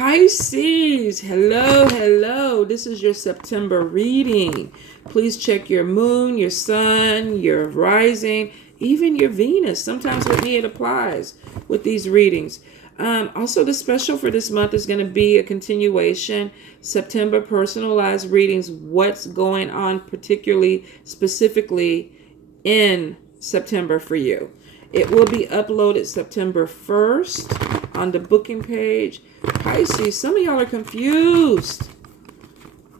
Pisces, hello, hello. This is your September reading. Please check your moon, your sun, your rising, even your Venus. Sometimes with me it applies with these readings. Also, the special for this month is going to be a continuation. September personalized readings. What's going on particularly, specifically in September for you. It will be uploaded September 1st on the booking page. Pisces, some of y'all are confused.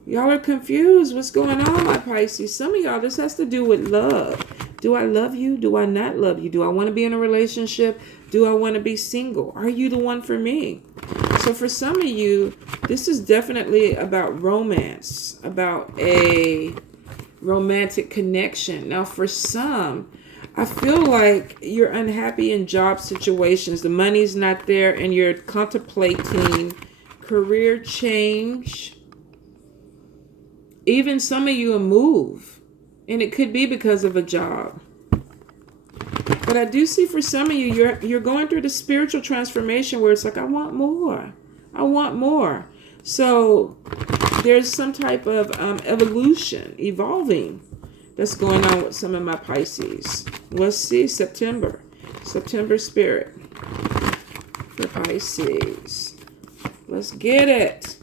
Y'all are confused. What's going on, my Pisces? Some of y'all, this has to do with love. Do I love you? Do I not love you? Do I want to be in a relationship? Do I want to be single? Are you the one for me? So for some of you, this is definitely about romance, about a romantic connection. Now, for some, I feel like you're unhappy in job situations. The money's not there and you're contemplating career change. Even some of you a move. And it could be because of a job. But I do see for some of you, you're going through the spiritual transformation where it's like, I want more. I want more. So there's some type of evolution, evolving that's going on with some of my Pisces. Let's see, September spirit for Pisces. Let's get it.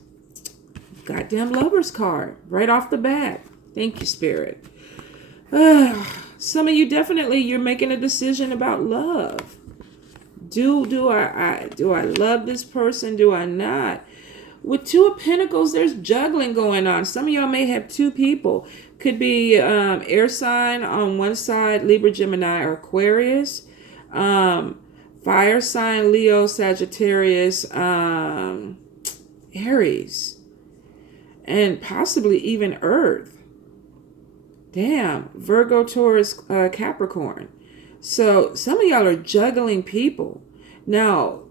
Goddamn Lover's card right off the bat. Thank you, Spirit. Some of you definitely, you're making a decision about love. Do I love this person? Do I not? With Two of Pentacles, there's juggling going on. Some of y'all may have two people. Could be air sign on one side, Libra, Gemini, or Aquarius. Fire sign, Leo, Sagittarius, Aries. And possibly even Earth. Damn, Virgo, Taurus, Capricorn. So some of y'all are juggling people. Now,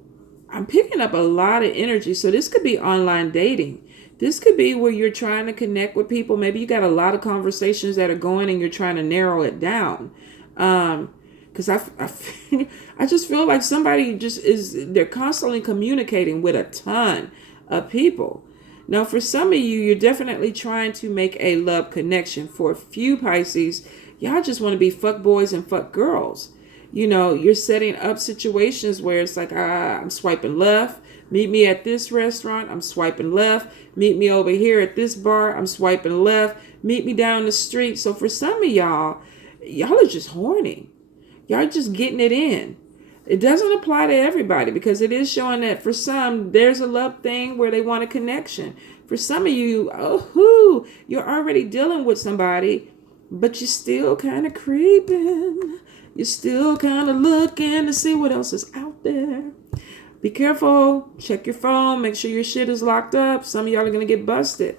I'm picking up a lot of energy. So this could be online dating. This could be where you're trying to connect with people. Maybe you got a lot of conversations that are going and you're trying to narrow it down. Because I just feel like somebody they're constantly communicating with a ton of people. Now, for some of you, you're definitely trying to make a love connection. For a few Pisces, y'all just want to be fuck boys and fuck girls. You know, you're setting up situations where it's like, I'm swiping left. Meet me at this restaurant. I'm swiping left. Meet me over here at this bar. I'm swiping left. Meet me down the street. So for some of y'all are just horny. Y'all just getting it in. It doesn't apply to everybody because it is showing that for some, there's a love thing where they want a connection. For some of you, you're already dealing with somebody, but you're still kind of creeping. You're still kind of looking to see what else is out there. Be careful. Check your phone. Make sure your shit is locked up. Some of y'all are going to get busted.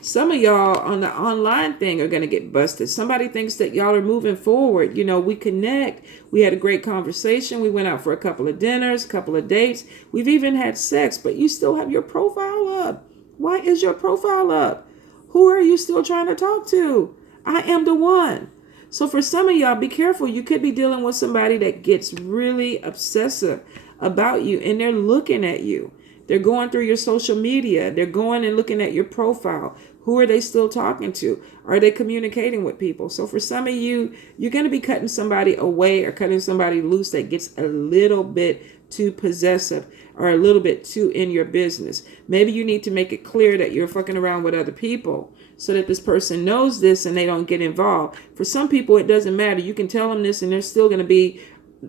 Some of y'all on the online thing are going to get busted. Somebody thinks that y'all are moving forward. You know, we connect. We had a great conversation. We went out for a couple of dinners, couple of dates. We've even had sex, but you still have your profile up. Why is your profile up? Who are you still trying to talk to? I am the one. So for some of y'all, be careful. You could be dealing with somebody that gets really obsessive about you and they're looking at you. They're going through your social media. They're going and looking at your profile. Who are they still talking to? Are they communicating with people? So for some of you, you're going to be cutting somebody away or cutting somebody loose that gets a little bit too possessive or a little bit too in your business. Maybe you need to make it clear that you're fucking around with other people so that this person knows this and they don't get involved. For some people, it doesn't matter. You can tell them this and they're still going to be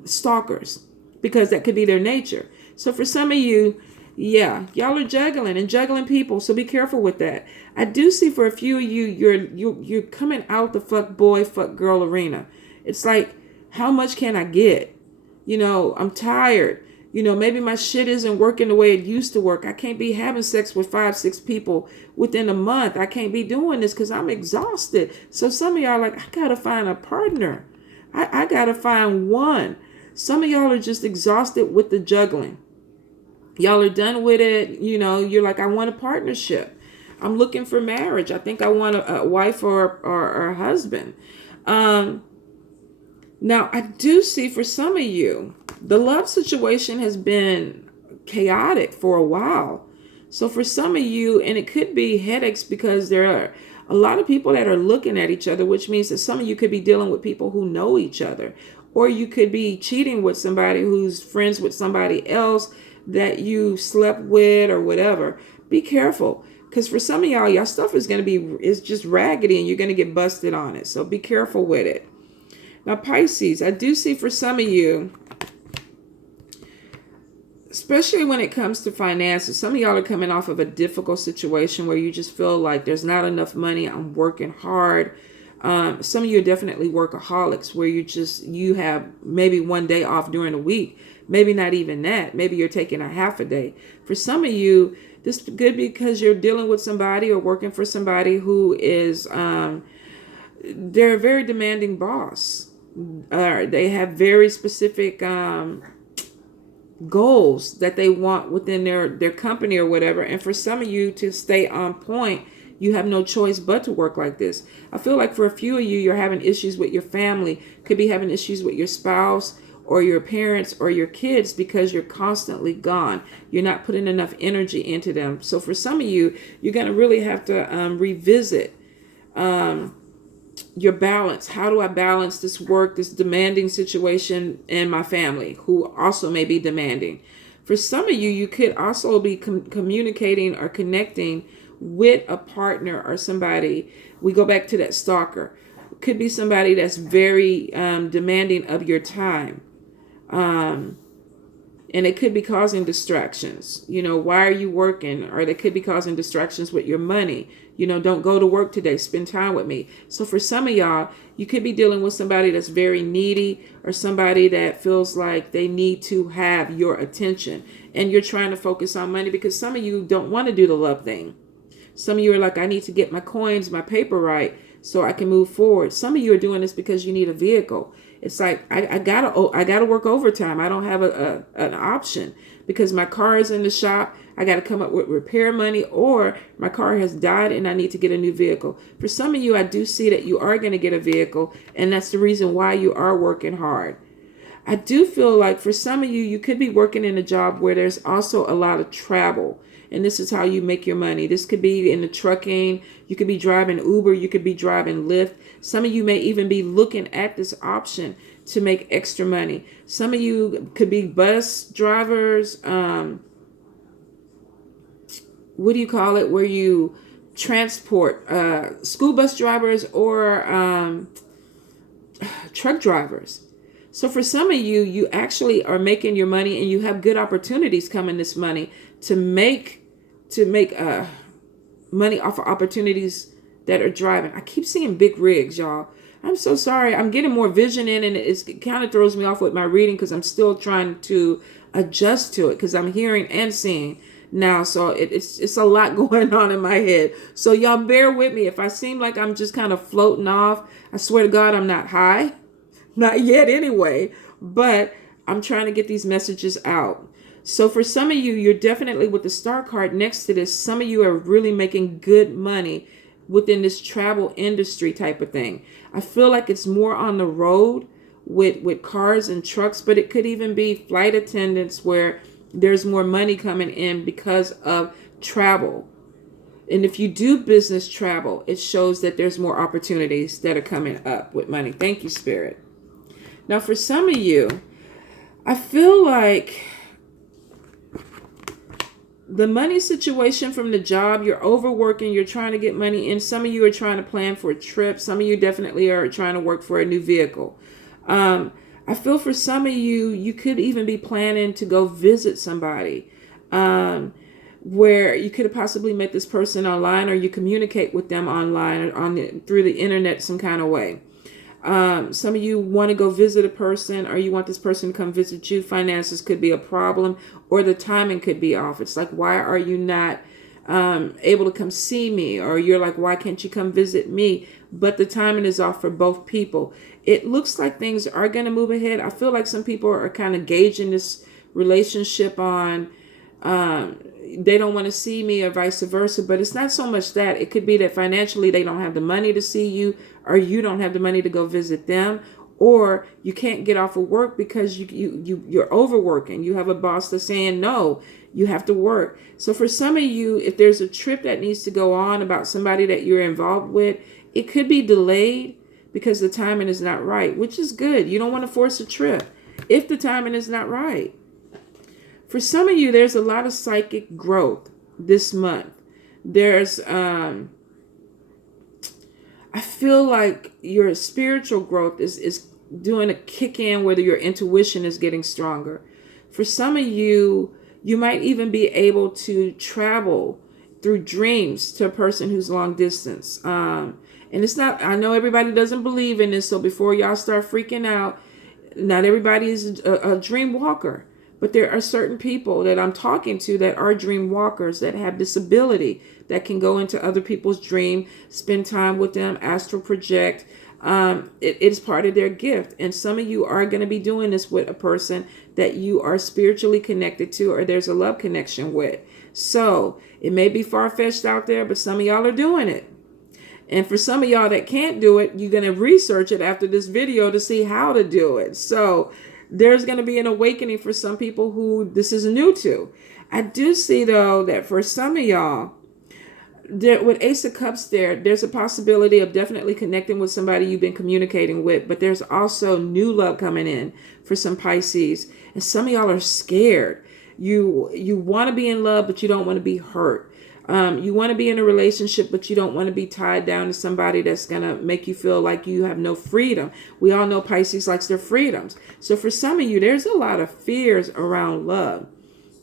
stalkers because that could be their nature. So for some of you, yeah, y'all are juggling people, so be careful with that. I do see for a few of you, you're coming out the fuck boy, fuck girl arena. It's like, how much can I get? You know, I'm tired. You know, maybe my shit isn't working the way it used to work. I can't be having sex with 5-6 people within a month. I can't be doing this because I'm exhausted. So some of y'all are like, I gotta find a partner. I gotta find one. Some of y'all are just exhausted with the juggling. Y'all are done with it. You know, you're like, I want a partnership. I'm looking for marriage. I think I want a wife or a husband. Now, I do see for some of you, the love situation has been chaotic for a while. So for some of you, and it could be headaches because there are a lot of people that are looking at each other, which means that some of you could be dealing with people who know each other, or you could be cheating with somebody who's friends with somebody else that you slept with or whatever. Be careful, because for some of y'all, your stuff is going to be, is just raggedy and you're going to get busted on it. So be careful with it. Now, Pisces, I do see for some of you, especially when it comes to finances, some of y'all are coming off of a difficult situation where you just feel like there's not enough money. I'm working hard. Some of you are definitely workaholics where you have maybe one day off during the week. Maybe not even that. Maybe you're taking a half a day. For some of you, this could be because you're dealing with somebody or working for somebody who is, they're a very demanding boss. They have very specific goals that they want within their company or whatever. And for some of you to stay on point, you have no choice but to work like this. I feel like for a few of you, you're having issues with your family, could be having issues with your spouse or your parents or your kids because you're constantly gone. You're not putting enough energy into them. So for some of you, you're going to really have to revisit your balance. How do I balance this work, this demanding situation, and my family, who also may be demanding? For some of you, you could also be communicating or connecting with a partner or somebody. We go back to that stalker. Could be somebody that's very demanding of your time. And it could be causing distractions. Why are you working? Or they could be causing distractions with your money. Don't go to work today. Spend time with me. So for some of y'all, you could be dealing with somebody that's very needy or somebody that feels like they need to have your attention. And you're trying to focus on money because some of you don't want to do the love thing. Some of you are like, I need to get my coins, my paper right so I can move forward. Some of you are doing this because you need a vehicle. It's like, I gotta work overtime. I don't have an option because my car is in the shop. I got to come up with repair money, or my car has died and I need to get a new vehicle. For some of you, I do see that you are going to get a vehicle, and that's the reason why you are working hard. I do feel like for some of you, you could be working in a job where there's also a lot of travel. And this is how you make your money. This could be in the trucking. You could be driving Uber. You could be driving Lyft. Some of you may even be looking at this option to make extra money. Some of you could be bus drivers. What do you call it? Where you transport school bus drivers or truck drivers. So for some of you, you actually are making your money and you have good opportunities coming this money to make money off of opportunities that are driving. I keep seeing big rigs, y'all. I'm so sorry. I'm getting more vision in, and it kind of throws me off with my reading because I'm still trying to adjust to it because I'm hearing and seeing now. So it's a lot going on in my head. So y'all bear with me. If I seem like I'm just kind of floating off, I swear to God, I'm not high. Not yet anyway, but I'm trying to get these messages out. So for some of you, you're definitely with the star card next to this. Some of you are really making good money within this travel industry type of thing. I feel like it's more on the road with cars and trucks, but it could even be flight attendants where there's more money coming in because of travel. And if you do business travel, it shows that there's more opportunities that are coming up with money. Thank you, Spirit. Now, for some of you, I feel like the money situation from the job, you're overworking, you're trying to get money in. Some of you are trying to plan for a trip. Some of you definitely are trying to work for a new vehicle. I feel for some of you, you could even be planning to go visit somebody where you could have possibly met this person online, or you communicate with them online or through the internet some kind of way. Some of you want to go visit a person, or you want this person to come visit you. Finances could be a problem, or the timing could be off. It's like, why are you not able to come see me? Or you're like, why can't you come visit me? But the timing is off for both people. It looks like things are going to move ahead. I feel like some people are kind of gauging this relationship on they don't want to see me, or vice versa. But it's not so much that. It could be that financially they don't have the money to see you, or you don't have the money to go visit them, or you can't get off of work because you're overworking. You have a boss that's saying, no, You have to work. So for some of you, if there's a trip that needs to go on about somebody that you're involved with, it could be delayed because the timing is not right, which is good. You don't want to force a trip if the timing is not right. For some of you, there's a lot of psychic growth this month. There's I feel like your spiritual growth is doing a kick in, whether your intuition is getting stronger. For some of you, you might even be able to travel through dreams to a person who's long distance. And it's not, I know everybody doesn't believe in this, so before y'all start freaking out, not everybody is a dream walker. But there are certain people that I'm talking to that are dream walkers that have this ability that can go into other people's dream, spend time with them, astral project. It's part of their gift. And some of you are going to be doing this with a person that you are spiritually connected to or there's a love connection with. So it may be far-fetched out there, but some of y'all are doing it. And for some of y'all that can't do it, you're going to research it after this video to see how to do it. So there's going to be an awakening for some people who this is new to. I do see, though, that for some of y'all, with Ace of Cups there's a possibility of definitely connecting with somebody you've been communicating with, but there's also new love coming in for some Pisces. And some of y'all are scared. You want to be in love, but you don't want to be hurt. You want to be in a relationship, but you don't want to be tied down to somebody that's going to make you feel like you have no freedom. We all know Pisces likes their freedoms. So for some of you, there's a lot of fears around love.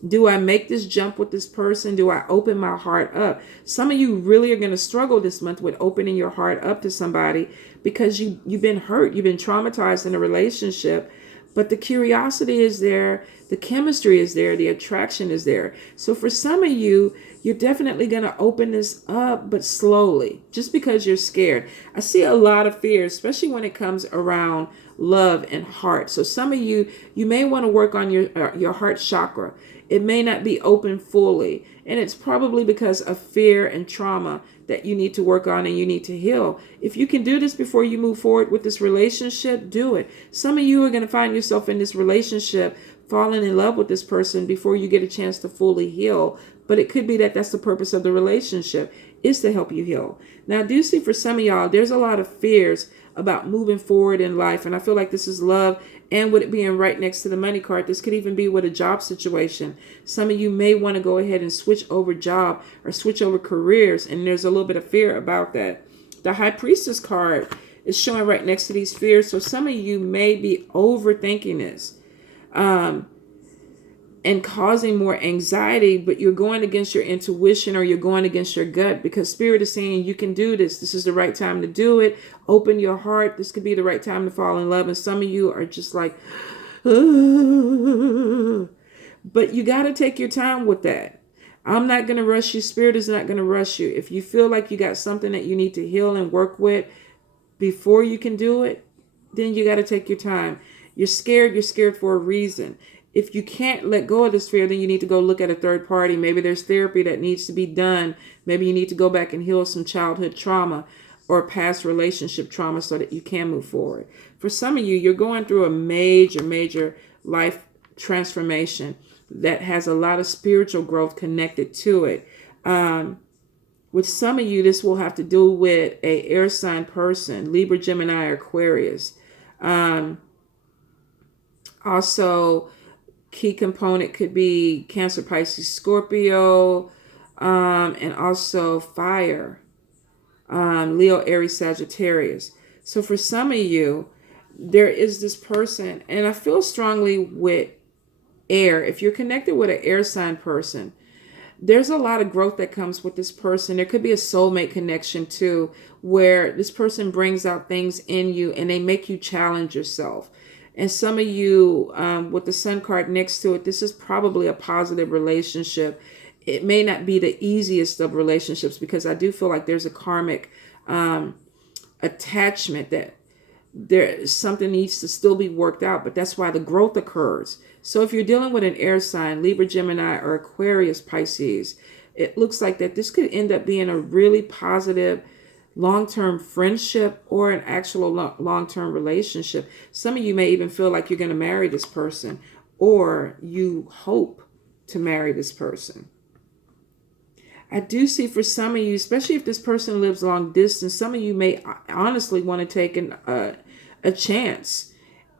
Do I make this jump with this person? Do I open my heart up? Some of you really are going to struggle this month with opening your heart up to somebody because you've been hurt. You've been traumatized in a relationship. But the curiosity is there. The chemistry is there. The attraction is there. So for some of you, you're definitely going to open this up, but slowly, just because you're scared. I see a lot of fear, especially when it comes around love and heart. So some of you may want to work on your heart chakra. It may not be open fully, and it's probably because of fear and trauma that you need to work on and you need to heal. If you can do this before you move forward with this relationship, do it. Some of you are going to find yourself in this relationship falling in love with this person before you get a chance to fully heal. But it could be that that's the purpose of the relationship, is to help you heal. Now, I do see for some of y'all, there's a lot of fears about moving forward in life. And I feel like this is love. And with it being right next to the money card, this could even be with a job situation. Some of you may want to go ahead and switch over job or switch over careers. And there's a little bit of fear about that. The High Priestess card is showing right next to these fears. So some of you may be overthinking this. And causing more anxiety, but you're going against your intuition or you're going against your gut because Spirit is saying you can do this. This is the right time to do it. Open your heart. This could be the right time to fall in love. And some of you are just like, but you got to take your time with that. I'm not going to rush you. Spirit is not going to rush you. If you feel like you got something that you need to heal and work with before you can do it, then you got to take your time. You're scared for a reason. If you can't let go of this fear, then you need to go look at a third party. Maybe there's therapy that needs to be done. Maybe you need to go back and heal some childhood trauma or past relationship trauma so that you can move forward. For some of you, you're going through a major life transformation that has a lot of spiritual growth connected to it. With some of you, this will have to do with a air sign person, Libra, Gemini, or Aquarius. Also, key component could be Cancer, Pisces, Scorpio, and also fire, Leo, Aries, Sagittarius. So for some of you, there is this person, and I feel strongly with air. If you're connected with an air sign person, there's a lot of growth that comes with this person. There could be a soulmate connection too, where this person brings out things in you and they make you challenge yourself. And some of you, with the Sun card next to it, this is probably a positive relationship. It may not be the easiest of relationships because I do feel like there's a karmic attachment that something needs to still be worked out, but that's why the growth occurs. So if you're dealing with an air sign, Libra, Gemini, or Aquarius, Pisces, it looks like that this could end up being a really positive long-term friendship or an actual long-term relationship. Some of you may even feel like you're going to marry this person, or you hope to marry this person. I do see for some of you, especially if this person lives long distance, some of you may honestly want to take a chance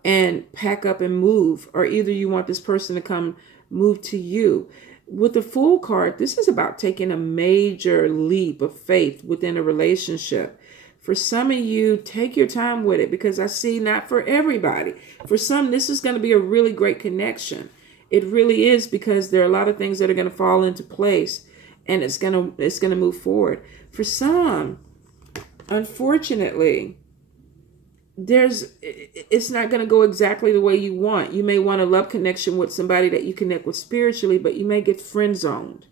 and pack up and move, or either you want this person to come move to you. With the Fool card, this is about taking a major leap of faith within a relationship. For some of you, take your time with it, because I see not for everybody. For some, this is going to be a really great connection. It really is, because there are a lot of things that are going to fall into place, and it's going to move forward. For some, unfortunately, it's not going to go exactly the way you want. You may want a love connection with somebody that you connect with spiritually, but you may get friend zoned.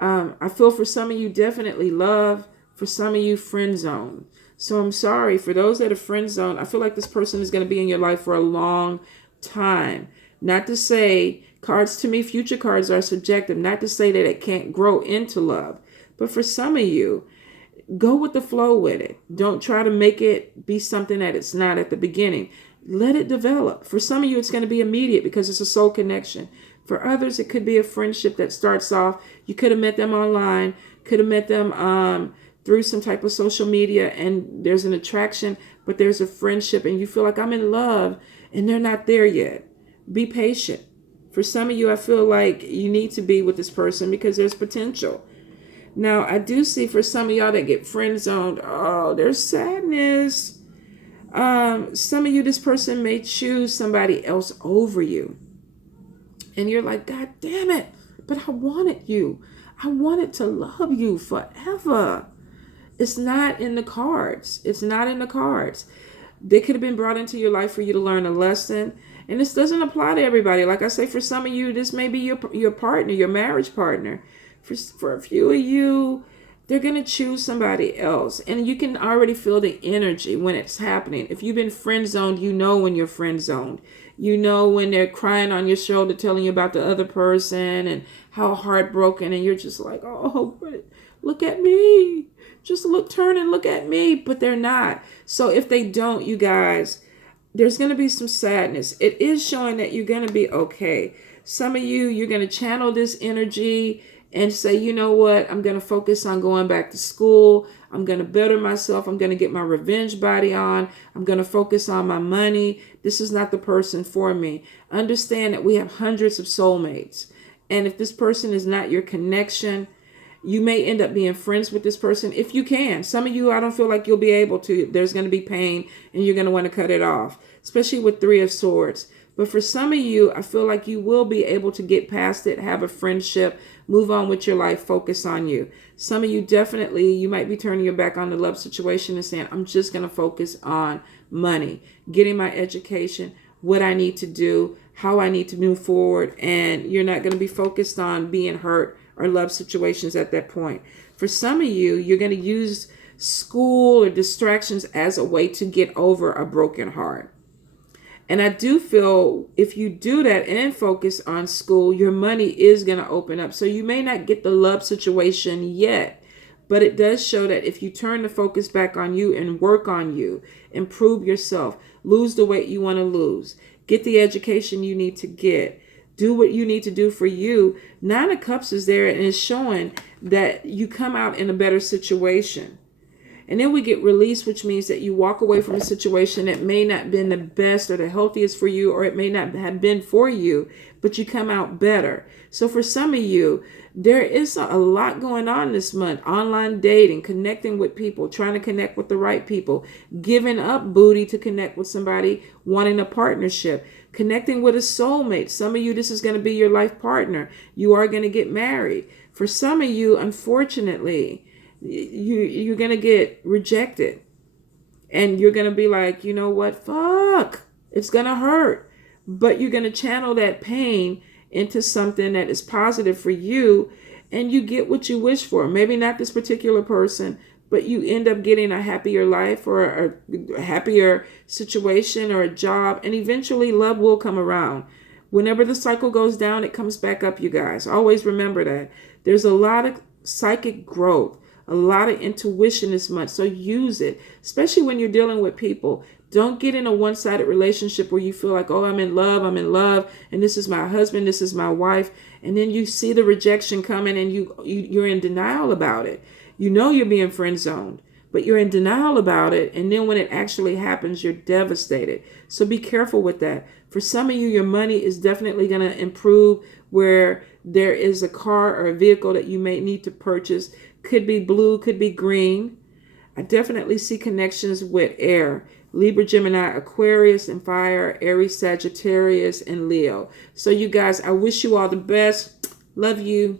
I feel for some of you, definitely love. For some of you, friend zone. So I'm sorry for those that are friend zoned. I feel like this person is going to be in your life for a long time. Not to say, cards to me, future cards are subjective. Not to say that it can't grow into love. But for some of you, go with the flow with it. Don't try to make it be something that it's not at the beginning. Let it develop. For some of you, it's going to be immediate because it's a soul connection. For others, it could be a friendship that starts off. You could have met them online, could have met them through some type of social media, and there's an attraction, but there's a friendship, and you feel like I'm in love, and they're not there yet. Be patient. For some of you, I feel like you need to be with this person because there's potential. Now, I do see for some of y'all that get friend zoned, oh, there's sadness. Some of you, this person may choose somebody else over you. And you're like, God damn it, but I wanted you. I wanted to love you forever. It's not in the cards. It's not in the cards. They could have been brought into your life for you to learn a lesson. And this doesn't apply to everybody. Like I say, for some of you, this may be your partner, your marriage partner. For a few of you, they're going to choose somebody else. And you can already feel the energy when it's happening. If you've been friend zoned, you know when you're friend zoned. You know when they're crying on your shoulder, telling you about the other person and how heartbroken. And you're just like, oh, look at me. Just turn and look at me. But they're not. So if they don't, you guys, there's going to be some sadness. It is showing that you're going to be okay. Some of you, you're going to channel this energy and say, you know what, I'm going to focus on going back to school. I'm going to better myself. I'm going to get my revenge body on. I'm going to focus on my money. This is not the person for me. Understand that we have hundreds of soulmates. And if this person is not your connection, you may end up being friends with this person if you can. Some of you, I don't feel like you'll be able to. There's going to be pain and you're going to want to cut it off, especially with 3 of Swords. But for some of you, I feel like you will be able to get past it, have a friendship, move on with your life, focus on you. Some of you definitely, you might be turning your back on the love situation and saying, I'm just going to focus on money, getting my education, what I need to do, how I need to move forward. And you're not going to be focused on being hurt or love situations at that point. For some of you, you're going to use school or distractions as a way to get over a broken heart. And I do feel if you do that and focus on school, your money is going to open up. So you may not get the love situation yet, but it does show that if you turn the focus back on you and work on you, improve yourself, lose the weight you want to lose, get the education you need to get, do what you need to do for you. 9 of Cups is there and it's showing that you come out in a better situation. And then we get release, which means that you walk away from a situation that may not have been the best or the healthiest for you, or it may not have been for you, but you come out better. So for some of you, there is a lot going on this month. Online dating, connecting with people, trying to connect with the right people, giving up booty to connect with somebody, wanting a partnership, connecting with a soulmate. Some of you, this is going to be your life partner. You are going to get married. For some of you, unfortunately, you're going to get rejected. And you're going to be like, you know what? Fuck. It's going to hurt. But you're going to channel that pain into something that is positive for you. And you get what you wish for. Maybe not this particular person, but you end up getting a happier life or a happier situation or a job. And eventually love will come around. Whenever the cycle goes down, it comes back up, you guys. Always remember that. There's a lot of psychic growth. A lot of intuition this month, so use it, especially when you're dealing with people. Don't get in a one-sided relationship where you feel like, oh, I'm in love, and this is my husband, this is my wife, and then you see the rejection coming, and you're in denial about it. You know you're being friend zoned, but you're in denial about it, and then when it actually happens, you're devastated. So be careful with that. For some of you, your money is definitely going to improve where there is a car or a vehicle that you may need to purchase. Could be blue, could be green. I definitely see connections with air. Libra, Gemini, Aquarius, and fire, Aries, Sagittarius, and Leo. So you guys, I wish you all the best. Love you.